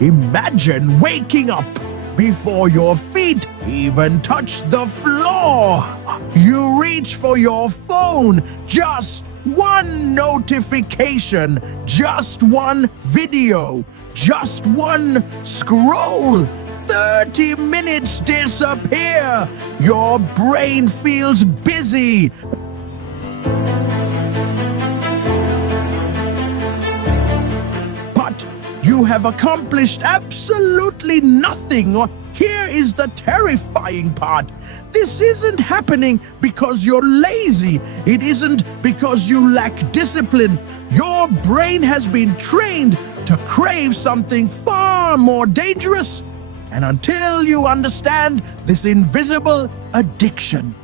Imagine waking up before your feet even touch the floor. You reach for your phone, just one notification, just one video, just one scroll. 30 minutes disappear. Your brain feels busy. But you have accomplished absolutely nothing. Here is the terrifying part. This isn't happening because you're lazy. It isn't because you lack discipline. Your brain has been trained to crave something far more dangerous. And until you understand this invisible addiction,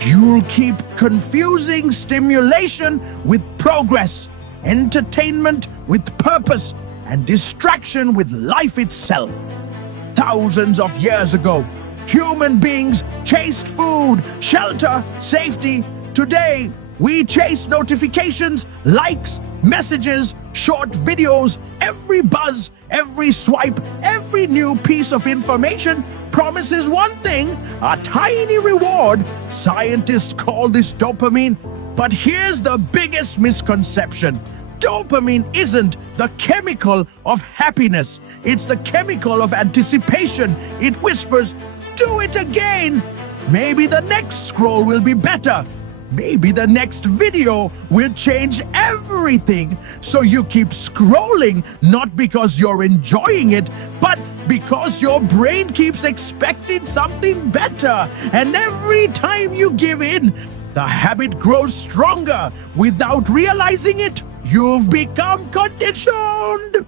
you'll keep confusing stimulation with progress, entertainment with purpose, and distraction with life itself. Thousands of years ago, human beings chased food, shelter, safety. Today, we chase notifications, likes, messages, short videos. Every buzz, every swipe, every new piece of information promises one thing, a tiny reward. Scientists call this dopamine. But here's the biggest misconception. Dopamine isn't the chemical of happiness. It's the chemical of anticipation. It whispers, "Do it again. Maybe the next scroll will be better. Maybe the next video will change everything." So you keep scrolling, not because you're enjoying it, but because your brain keeps expecting something better. And every time you give in, the habit grows stronger. Without realizing it, you've become conditioned.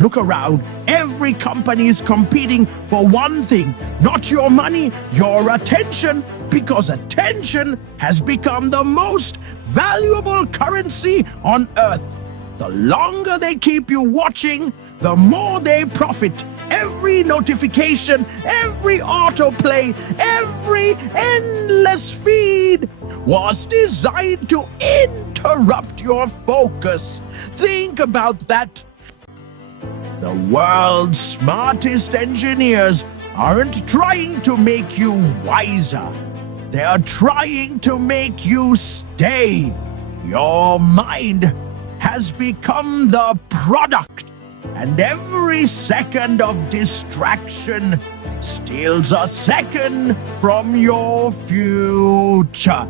Look around. Every company is competing for one thing, not your money, your attention, because attention has become the most valuable currency on earth. The longer they keep you watching, the more they profit. Every notification, every autoplay, every endless feed was designed to interrupt your focus. Think about that. The world's smartest engineers aren't trying to make you wiser. They are trying to make you stay. Your mind has become the product, and every second of distraction steals a second from your future.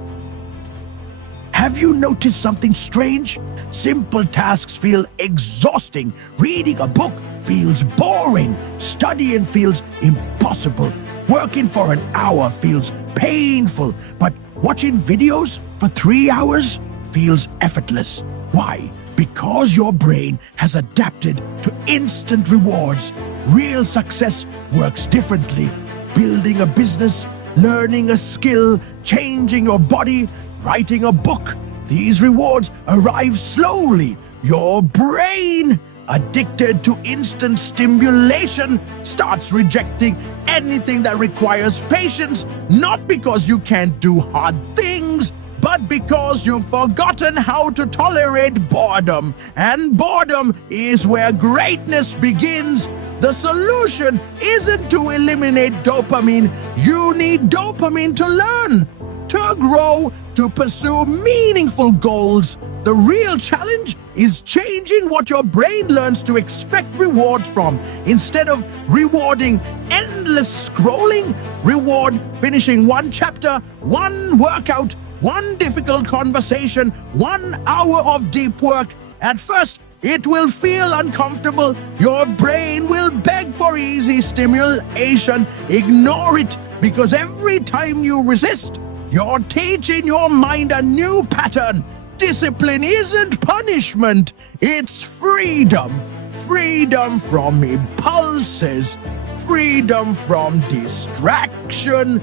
Have you noticed something strange? Simple tasks feel exhausting. Reading a book feels boring. Studying feels impossible. Working for an hour feels painful. But watching videos for 3 hours feels effortless. Why? Because your brain has adapted to instant rewards. Real success works differently. Building a business, learning a skill, changing your body, writing a book. These rewards arrive slowly. Your brain, addicted to instant stimulation, starts rejecting anything that requires patience, not because you can't do hard things, but because you've forgotten how to tolerate boredom. And boredom is where greatness begins. The solution isn't to eliminate dopamine. You need dopamine to learn, to grow, to pursue meaningful goals. The real challenge is changing what your brain learns to expect rewards from. Instead of rewarding endless scrolling, reward finishing one chapter, one workout, one difficult conversation, 1 hour of deep work. At first, it will feel uncomfortable. Your brain will beg for easy stimulation. Ignore it, because every time you resist, you're teaching your mind a new pattern. Discipline isn't punishment, it's freedom. Freedom from impulses, freedom from distraction,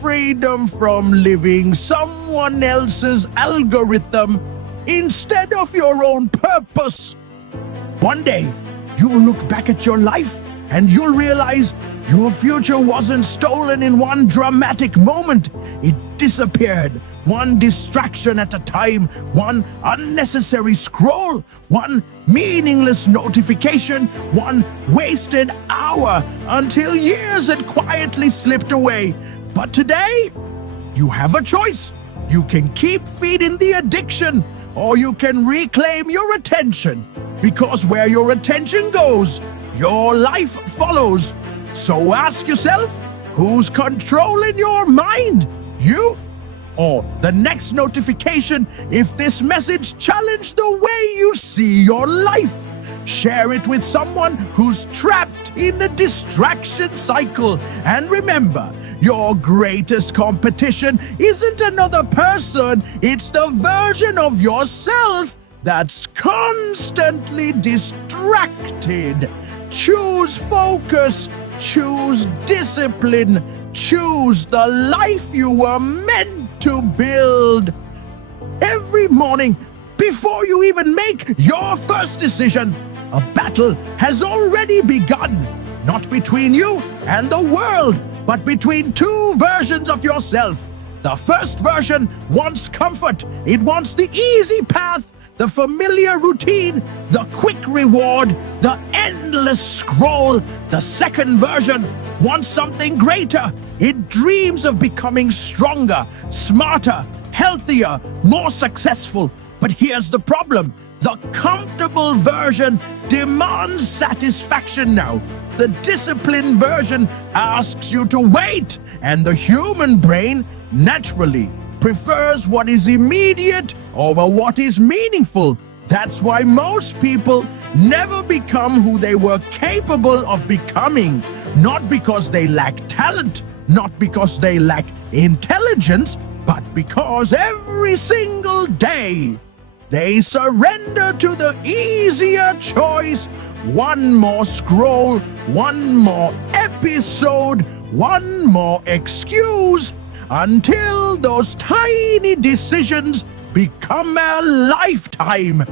freedom from living someone else's algorithm instead of your own purpose. One day, you'll look back at your life and you'll realize your future wasn't stolen in one dramatic moment. It disappeared, one distraction at a time, one unnecessary scroll, one meaningless notification, one wasted hour, until years had quietly slipped away. But today, you have a choice. You can keep feeding the addiction, or you can reclaim your attention. Because where your attention goes, your life follows. So ask yourself, who's controlling your mind? You or the next notification? If this message challenged the way you see your life, share it with someone who's trapped in the distraction cycle. And remember, your greatest competition isn't another person, it's the version of yourself that's constantly distracted. Choose focus, choose discipline, choose the life you were meant to build. Every morning, before you even make your first decision, a battle has already begun. Not between you and the world, but between two versions of yourself. The first version wants comfort. It wants the easy path, the familiar routine, the quick reward, the endless scroll. The second version wants something greater. It dreams of becoming stronger, smarter, healthier, more successful. But here's the problem. The comfortable version demands satisfaction now. The disciplined version asks you to wait, and the human brain naturally prefers what is immediate over what is meaningful. That's why most people never become who they were capable of becoming. Not because they lack talent, not because they lack intelligence, but because every single day they surrender to the easier choice. One more scroll, one more episode, one more excuse, until those tiny decisions become a lifetime.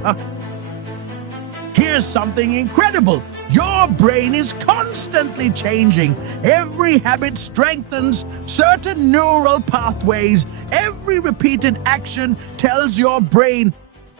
Here's something incredible. Your brain is constantly changing. Every habit strengthens certain neural pathways. Every repeated action tells your brain,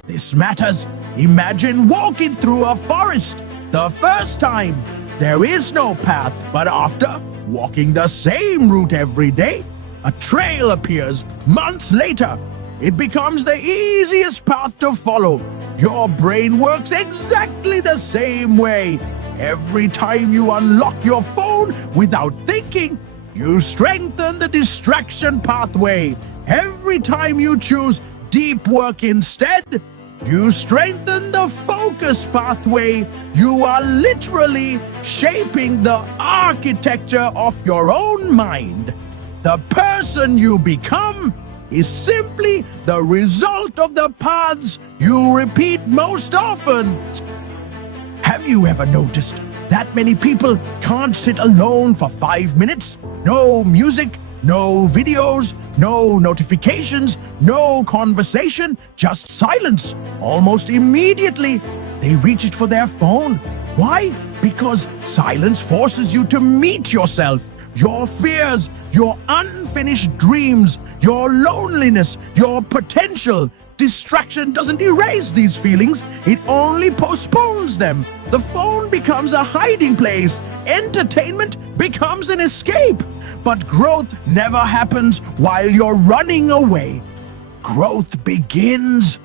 this matters. Imagine walking through a forest. The first time, there is no path, but after walking the same route every day, a trail appears. Months later, it becomes the easiest path to follow. Your brain works exactly the same way. Every time you unlock your phone without thinking, you strengthen the distraction pathway. Every time you choose deep work instead, you strengthen the focus pathway. You are literally shaping the architecture of your own mind. The person you become is simply the result of the paths you repeat most often. Have you ever noticed that many people can't sit alone for 5 minutes? No music, no videos, no notifications, no conversation, just silence. Almost immediately, they reach it for their phone. Why? Because silence forces you to meet yourself, your fears, your unfinished dreams, your loneliness, your potential. Distraction doesn't erase these feelings, it only postpones them. The phone becomes a hiding place. Entertainment becomes an escape. But growth never happens while you're running away. Growth begins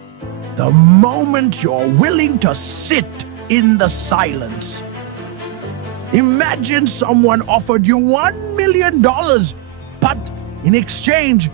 the moment you're willing to sit in the silence. Imagine someone offered you $1 million, but in exchange,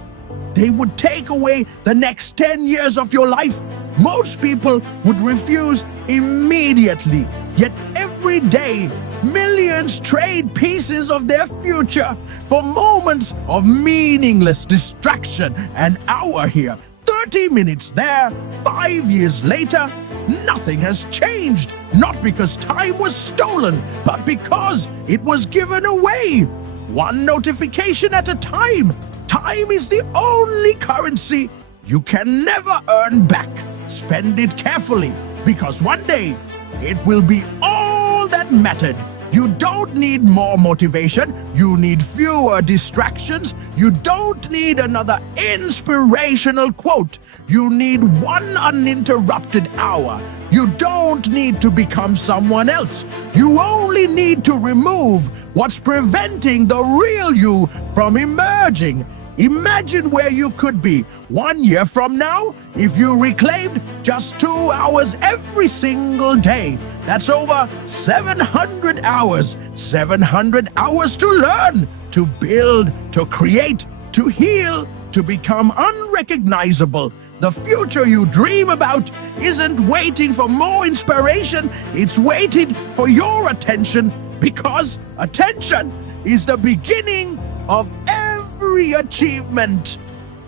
they would take away the next 10 years of your life. Most people would refuse immediately. Yet every day, millions trade pieces of their future for moments of meaningless distraction. An hour here, 30 minutes there, 5 years later, nothing has changed. Not because time was stolen, but because it was given away. One notification at a time. Time is the only currency you can never earn back. Spend it carefully, because one day it will be all that mattered. You don't need more motivation. You need fewer distractions. You don't need another inspirational quote. You need one uninterrupted hour. You don't need to become someone else. You only need to remove what's preventing the real you from emerging. Imagine where you could be 1 year from now if you reclaimed just 2 hours every single day. That's over 700 hours. 700 hours to learn, to build, to create, to heal, to become unrecognizable. The future you dream about isn't waiting for more inspiration. It's waiting for your attention, because attention is the beginning of every achievement.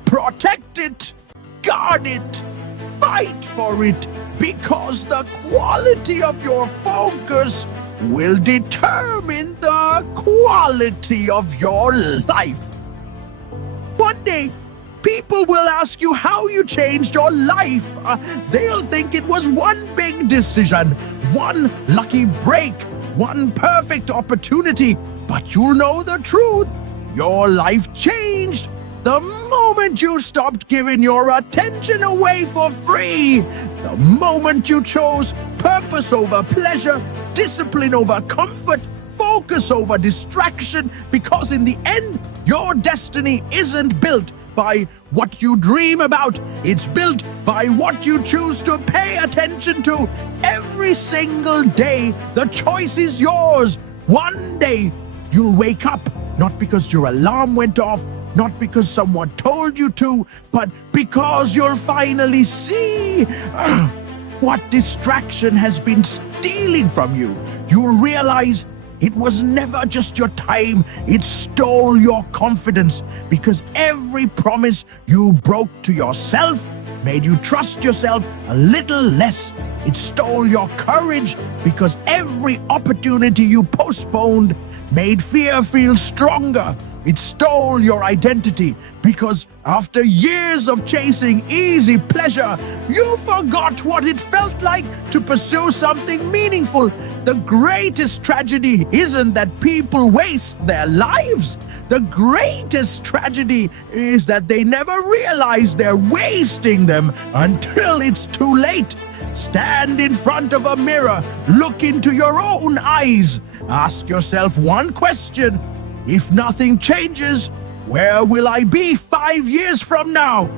Protect it, guard it, fight for it, because the quality of your focus will determine the quality of your life. One day, people will ask you how you changed your life. They'll think it was one big decision, one lucky break, one perfect opportunity. But you'll know the truth. Your life changed the moment you stopped giving your attention away for free. The moment you chose purpose over pleasure, discipline over comfort, focus over distraction, because in the end, your destiny isn't built by what you dream about. It's built by what you choose to pay attention to every single day. The choice is yours. One day, you'll wake up, not because your alarm went off, not because someone told you to, but because you'll finally see what distraction has been stealing from you. You'll realize it was never just your time, it stole your confidence, because every promise you broke to yourself made you trust yourself a little less. It stole your courage, because every opportunity you postponed made fear feel stronger. It stole your identity, because after years of chasing easy pleasure, you forgot what it felt like to pursue something meaningful. The greatest tragedy isn't that people waste their lives. The greatest tragedy is that they never realize they're wasting them until it's too late. Stand in front of a mirror, look into your own eyes, ask yourself one question: if nothing changes, where will I be 5 years from now?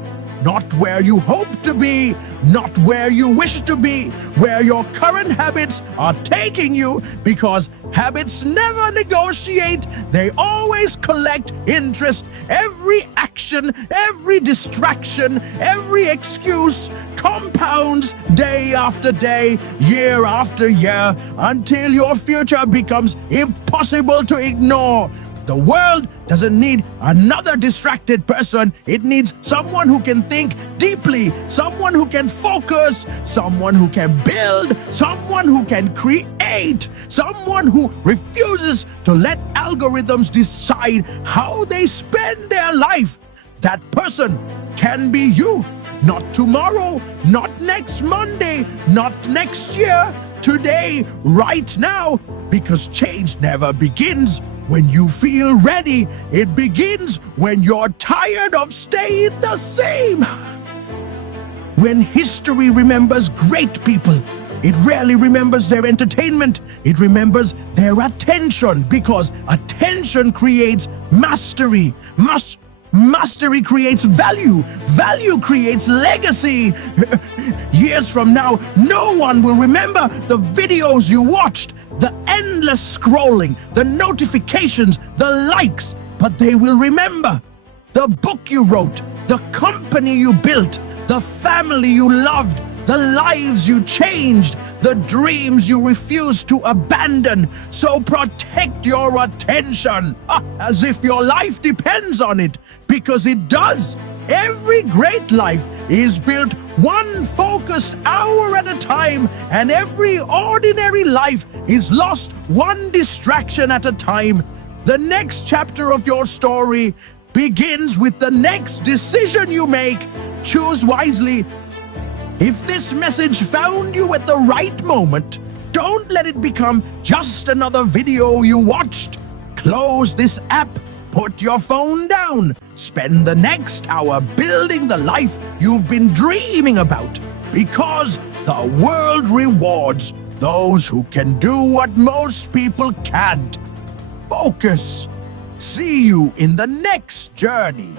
Not where you hope to be, not where you wish to be, where your current habits are taking you, because habits never negotiate, they always collect interest. Every action, every distraction, every excuse compounds day after day, year after year, until your future becomes impossible to ignore. The world doesn't need another distracted person. It needs someone who can think deeply, someone who can focus, someone who can build, someone who can create, someone who refuses to let algorithms decide how they spend their life. That person can be you. Not tomorrow, not next Monday, not next year. Today, right now, because change never begins when you feel ready. It begins when you're tired of staying the same. When history remembers great people, it rarely remembers their entertainment. It remembers their attention, because attention creates mastery. Mastery creates value. Value creates legacy. Years from now, no one will remember the videos you watched, the endless scrolling, the notifications, the likes, but they will remember the book you wrote, the company you built, the family you loved, the lives you changed, the dreams you refused to abandon. So protect your attention, as if your life depends on it, because it does. Every great life is built one focused hour at a time, and every ordinary life is lost one distraction at a time. The next chapter of your story begins with the next decision you make. Choose wisely. If this message found you at the right moment, don't Don't let it become just another video you watched. Close this app, put your phone down, spend the next hour building the life you've been dreaming about, because the world rewards those who can do what most people can't. Focus. See you in the next journey.